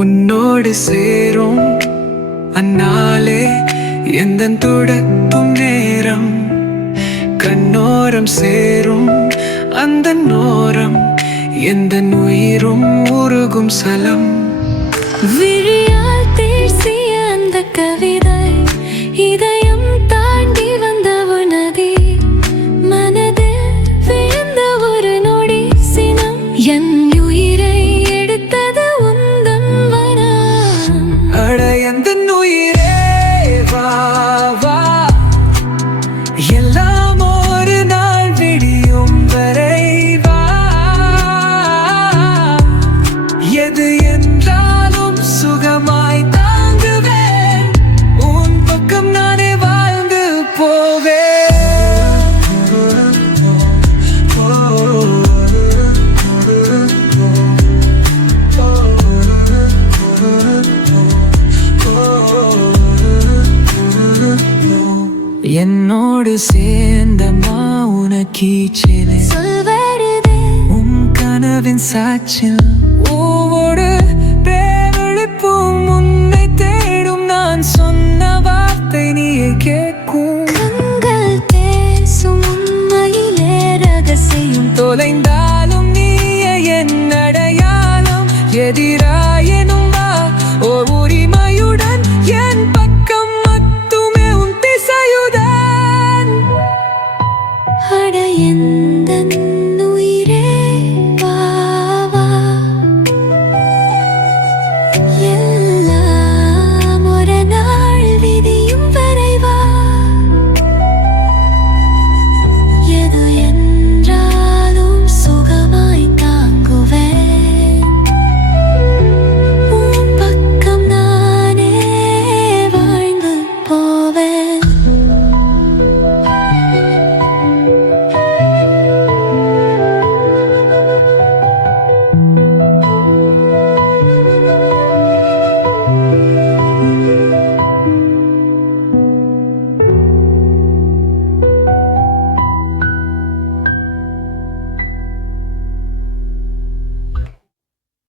உன்னோடு சேரும் அந்நாளே எந்தன் துடக்கும் நேரம் கண்ணோரம் சேரும் அந்த நோரம் எந்தன் உயிரும் உருகும் சலம். விழியால் பேசிய அந்த கவிதை இதயம் தாண்டி வந்த உனதி மனதில் விழுந்த ஒரு நொடி சினம் என் உயிரை எடுத்தது உந்தன் வனம். அட எந்தன் உயிரே வா வா, எல்லாம் ஒரு நாள் விடியும் வரை வா. எது என்றாலும் சுகமாய் தாங்குவேன், உன் பக்கம் நானே வாழ்ந்து போவேன். என்னோடு சேர்ந்த உனக்கீச்சிலே சொல்வருதே உன் கனவின் சாட்சில் ஒவ்வொரு பேரழிப்பும் உன்னை தேடும். நான் சொன்ன வார்த்தை நீயே கேட்கும். கண்கள் பேசும் உண்மையிலே ரகசியம் தொலைந்தாலும் நீயே என் அடையாளம். எதிராயனும் வா ஓர் உரிமையுடன் என் பக்கம் மட்டுமே உன் திசையுடன். அட எந்தன் உயிரே வா வா, எல்லாம்